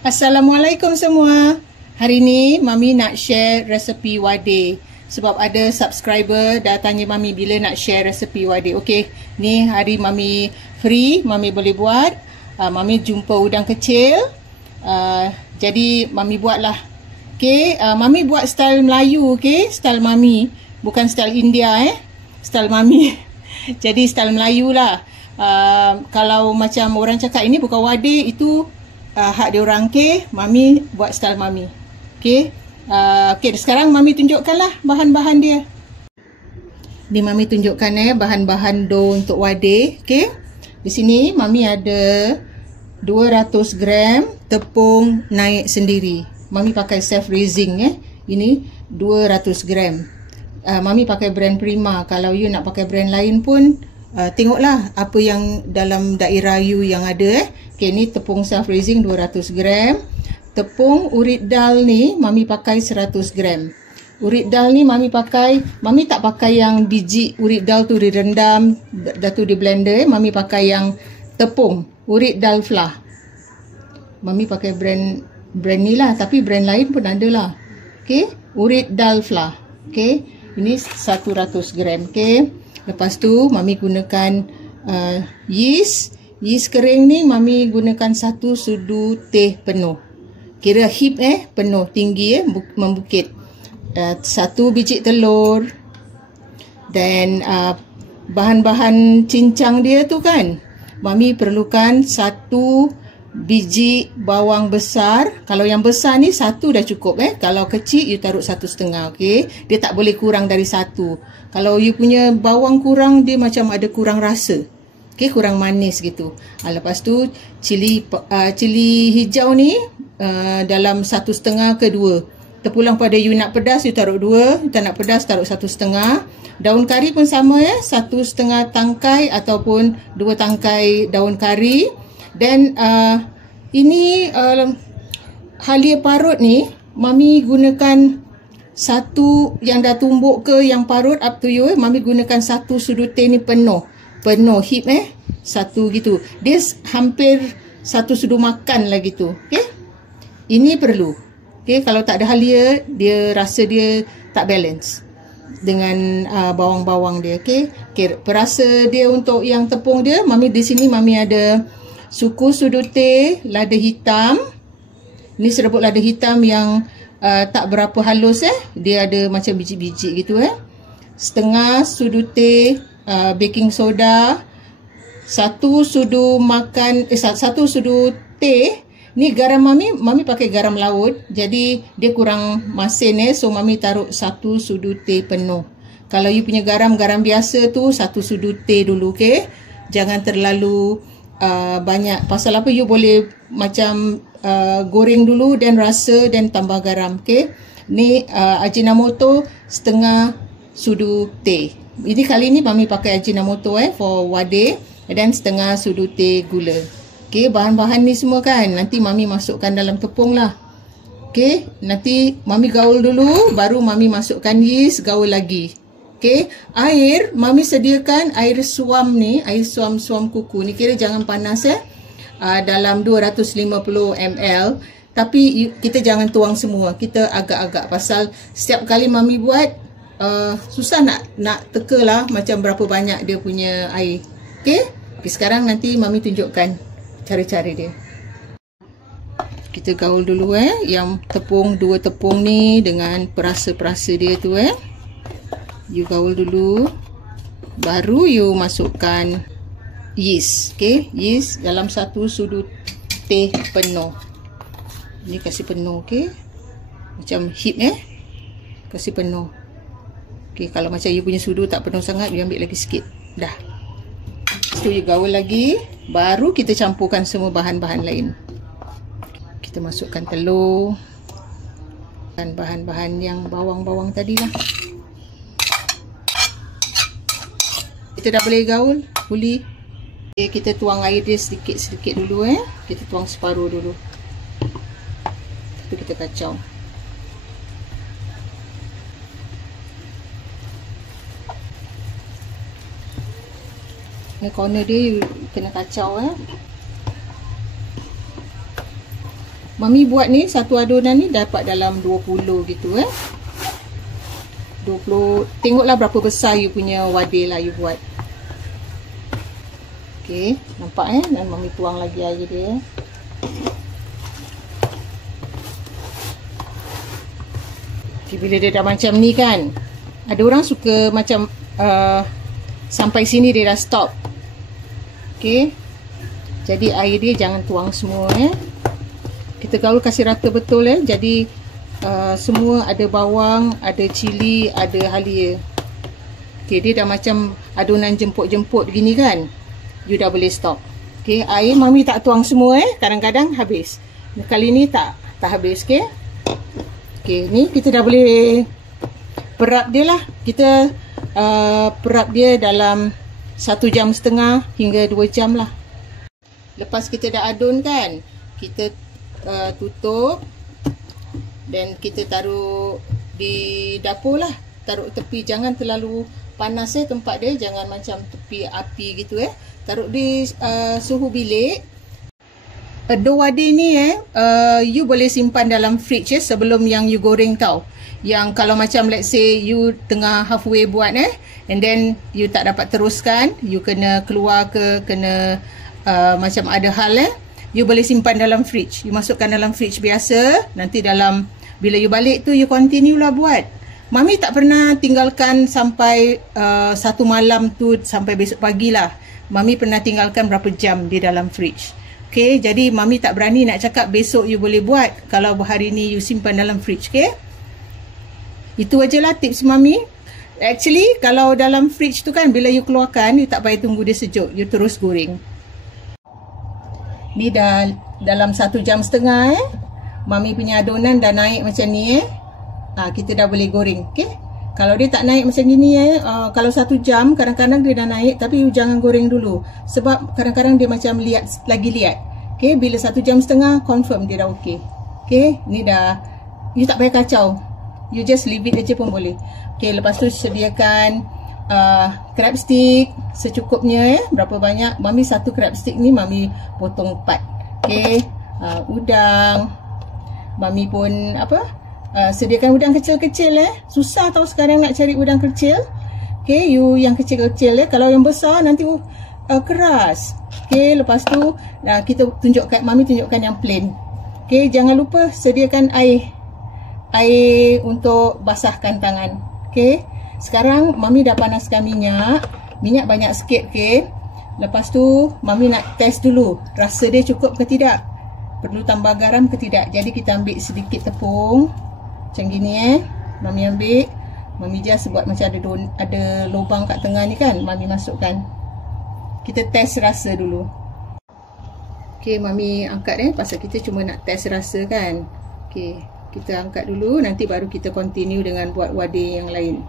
Assalamualaikum semua. Hari ni Mami nak share resepi wade. Sebab ada subscriber dah tanya Mami bila nak share resepi wade. Okey, ni hari Mami free, Mami boleh buat. Mami jumpa udang kecil. Jadi Mami buatlah. Okey, Mami buat style Melayu, okey? Style Mami, bukan style India Style Mami. Jadi style Melayu lah. Kalau macam orang cakap ini bukan wade, itu hak dia orang, okey? Mami buat style Mami. Okey. Okey, sekarang Mami tunjukkanlah bahan-bahan dia. Ni Mami tunjukkan bahan-bahan dough untuk wade, okey? Di sini Mami ada 200 gram tepung naik sendiri. Mami pakai self raising Ini 200 gram. Mami pakai brand Prima. Kalau you nak pakai brand lain pun tengoklah apa yang dalam daerah you yang ada Okay, ni tepung self raising 200 gram. Tepung urit dal ni Mami pakai 100 gram. Urit dal ni Mami tak pakai yang biji urit dal tu direndam dah tu di blender Mami pakai yang tepung urit dal flour. Mami pakai brand ni lah, tapi brand lain pun ada lah. Okay, urit dal flour. Okay, ini 100 gram. Okay, lepas tu Mami gunakan yeast. Yeast kering ni Mami gunakan 1 sudu teh penuh. Kira hip penuh, tinggi membukit. 1 biji telur. Dan bahan-bahan cincang dia tu kan, Mami perlukan 1 biji bawang besar. Kalau yang besar ni 1 dah cukup Kalau kecil you taruh 1,5, okey. Dia tak boleh kurang dari 1. Kalau you punya bawang kurang, dia macam ada kurang rasa. Okay, kurang manis gitu. Lepas tu cili hijau ni dalam 1,5 ke 2. Terpulang pada you nak pedas, you taruh 2. You tak nak pedas, taruh 1,5. Daun kari pun sama 1,5 tangkai ataupun 2 tangkai daun kari. Dan ini halia parut ni Mami gunakan 1 yang dah tumbuk ke yang parut, up to you Mami gunakan 1 sudu teh ni penuh hip 1 gitu. Dia hampir 1 sudu makan lah gitu. Okay, ini perlu. Okay, kalau tak ada halia, dia rasa dia tak balance dengan bawang-bawang dia. Okay, perasa dia untuk yang tepung dia, Mami di sini Mami ada suku sudu teh lada hitam. Ni serbuk lada hitam yang tak berapa halus dia ada macam biji-biji gitu setengah sudu teh baking soda, 1 sudu makan 1 sudu teh. Ni garam Mami pakai garam laut, jadi dia kurang masin so Mami taruh 1 sudu teh penuh. Kalau you punya garam biasa tu 1 sudu teh dulu, okey. Jangan terlalu banyak. Pasal apa, you boleh macam goreng dulu dan rasa dan tambah garam, okey. Ni Ajinomoto setengah sudu teh. Ini kali ni Mami pakai Ajinomoto for wade, dan setengah sudu teh gula. Okey, bahan-bahan ni semua kan nanti Mami masukkan dalam tepung lah. Okey, nanti Mami gaul dulu, baru Mami masukkan yeast, gaul lagi. Okey, air Mami sediakan air suam ni, air suam kuku ni, kira jangan panas dalam 250 ml. Tapi kita jangan tuang semua, kita agak-agak, pasal setiap kali Mami buat susah nak teka lah macam berapa banyak dia punya air. Okey, sekarang nanti Mami tunjukkan cara-cara dia. Kita gaul dulu yang tepung, 2 tepung ni dengan perasa-perasa dia tu you gaul dulu, baru you masukkan yeast. Okey, yeast dalam 1 sudu teh penuh. Ni kasih penuh, okey. Macam hip kasih penuh. Okay, kalau macam you punya sudu tak penuh sangat, you ambil lagi sikit. Dah. Lepas tu you gaul lagi, baru kita campurkan semua bahan-bahan lain. Kita masukkan telur dan bahan-bahan yang bawang-bawang tadi lah. Kita dah boleh gaul, boleh. Okay, kita tuang air dia sedikit-sedikit dulu Kita tuang separuh dulu. Lepas tu kita kacau. Ni corner dia you kena kacau Mami buat ni satu adunan ni dapat dalam 20 gitu 20. Tengoklah berapa besar you punya wadih lah you buat. Okey, nampak dan mami tuang lagi air dia. Okay, bila dia dah macam ni kan, ada orang suka macam sampai sini dia dah stop. Okey. Jadi air dia jangan tuang semua Kita kalau kasih rata betul Jadi semua ada bawang, ada cili, ada halia. Okey, dia dah macam adunan jemput-jemput gini kan. You dah boleh stop. Okey, air mami tak tuang semua kadang-kadang habis. Kali ni tak habis okey, ni kita dah boleh perap dia lah. Kita perap dia dalam 1 jam setengah hingga 2 jam lah. Lepas kita dah adun kan, kita tutup dan kita taruh di dapur lah. Taruh tepi, jangan terlalu panas tempat dia, jangan macam tepi api gitu Taruh di suhu bilik. Dough wadih ni you boleh simpan dalam fridge sebelum yang you goreng tau. Yang kalau macam let's say you tengah halfway buat and then you tak dapat teruskan, you kena keluar kena macam ada hal you boleh simpan dalam fridge. You masukkan dalam fridge biasa, nanti dalam bila you balik tu you continue lah buat. Mami tak pernah tinggalkan sampai satu malam tu sampai besok pagi lah. Mami pernah tinggalkan berapa jam di dalam fridge. Okay, jadi mami tak berani nak cakap besok you boleh buat kalau hari ni you simpan dalam fridge. Okay, itu ajalah tips mami. Actually kalau dalam fridge tu kan, bila you keluarkan, you tak payah tunggu dia sejuk, you terus goreng. Ni dah dalam 1 jam setengah mami punya adunan dah naik macam ni kita dah boleh goreng. Okay, kalau dia tak naik macam gini kalau 1 jam kadang-kadang dia dah naik, tapi you jangan goreng dulu sebab kadang-kadang dia macam lagi liat. Okay, bila 1 jam setengah confirm dia dah okey. Okay, ni dah, you tak payah kacau, you just leave it aja pun boleh. Okay, lepas tu sediakan crab stick secukupnya berapa banyak. Mami satu crab stick ni mami potong 4. Okay, udang mami pun sediakan udang kecil-kecil susah tau sekarang nak cari udang kecil. Okay, you yang kecil-kecil kalau yang besar nanti keras. Okay, lepas tu kita mami tunjukkan yang plain. Okay, jangan lupa sediakan air untuk basahkan tangan. Okay, sekarang mami dah panaskan minyak banyak sikit. Okay, lepas tu mami nak test dulu rasa dia cukup ke tidak, perlu tambah garam ke tidak. Jadi kita ambil sedikit tepung macam gini mami ambil, mami just buat macam ada lubang kat tengah ni kan, mami masukkan. Kita test rasa dulu. Okay, mami angkat pasal kita cuma nak test rasa kan. Okay, kita angkat dulu, nanti baru kita continue dengan buat wadih yang lain.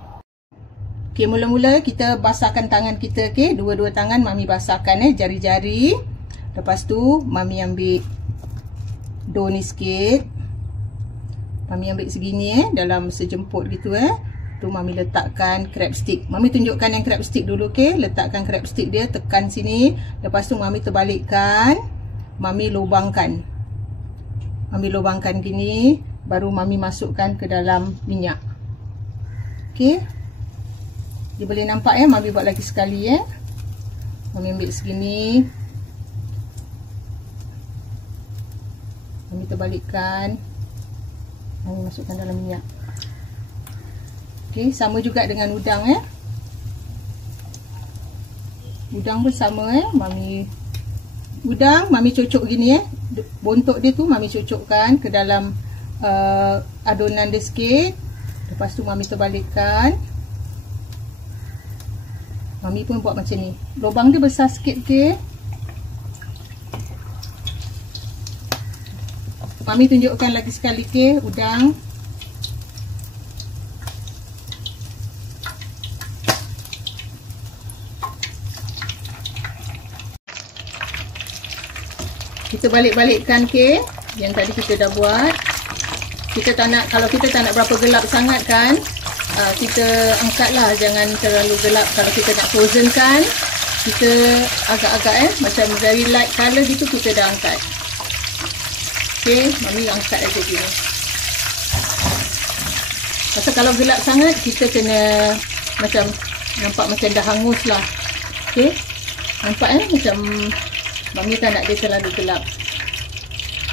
Okay, mula-mula kita basahkan tangan kita. Okay, dua-dua tangan mami basahkan jari-jari. Lepas tu mami ambil dough ni sikit, mami ambil segini dalam sejemput gitu tu mami letakkan crab stick. Mami tunjukkan yang crab stick dulu. Okay, letakkan crab stick dia, tekan sini. Lepas tu mami terbalikkan, mami lubangkan. Mami lubangkan gini, baru mami masukkan ke dalam minyak. Okay, dia boleh nampak mami buat lagi sekali mami ambil segini, mami terbalikkan, mami masukkan dalam minyak. Okay, sama juga dengan udang udang pun sama udang mami cucuk gini bontok dia tu mami cucukkan ke dalam adunan dia sikit. Lepas tu mami terbalikkan, mami pun buat macam ni, lubang dia besar sikit. Okay, mami tunjukkan lagi sekali. Okay, udang kita balik-balikkan. Okay, yang tadi kita dah buat. Kita tak nak, kalau kita tak nak berapa gelap sangat kan, kita angkatlah, jangan terlalu gelap. Kalau kita nak frozen kan, kita agak-agak macam very light color gitu, kita dah angkat. Okay, Mami angkat aja gini. Pasal kalau gelap sangat, kita kena macam nampak macam dah hangus lah. Okay, nampak macam Mami tak nak dia terlalu gelap.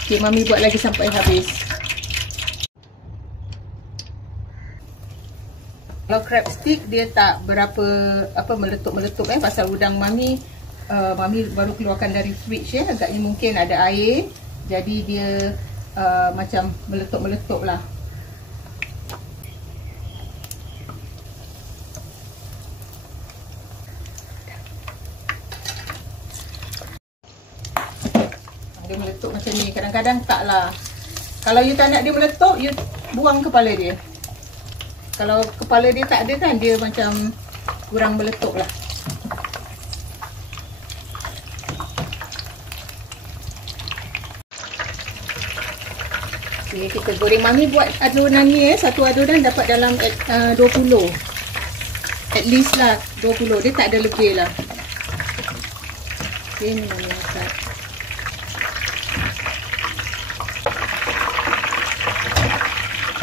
Okay, Mami buat lagi sampai habis. Kalau crab stick dia tak berapa meletup-meletup pasal udang Mami Mami baru keluarkan dari fridge agaknya mungkin ada air, jadi dia macam meletup-meletup lah. Dia meletup macam ni, kadang-kadang tak lah. Kalau you tak nak dia meletup, you buang kepala dia. Kalau kepala dia tak ada kan, dia macam kurang meletup lah. Okay, kita goreng. Mami buat adunan ni satu adunan dapat dalam 20. At least lah 20. Dia tak ada lebih lah. Okay, ni Mami angkat.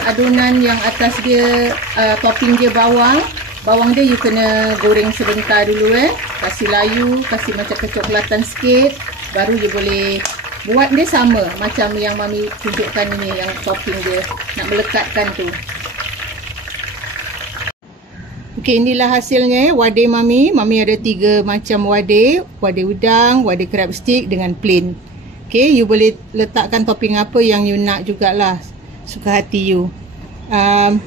Adunan yang atas dia topping dia bawang dia you kena goreng sebentar dulu kasih layu, kasih macam kecoklatan sikit, baru you boleh buat dia sama macam yang Mami tunjukkan ini, yang topping dia nak melekatkan tu. Okey, inilah hasilnya wadih Mami. Mami ada 3 macam wadih udang, wadih crab stick dengan plain. Okey, you boleh letakkan topping apa yang you nak jugalah, suka hati you.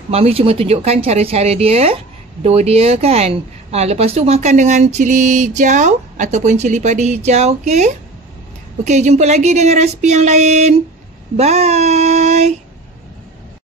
Mami cuma tunjukkan cara-cara dia, dough dia kan. Lepas tu makan dengan cili hijau ataupun cili padi hijau. Okey, jumpa lagi dengan resipi yang lain. Bye.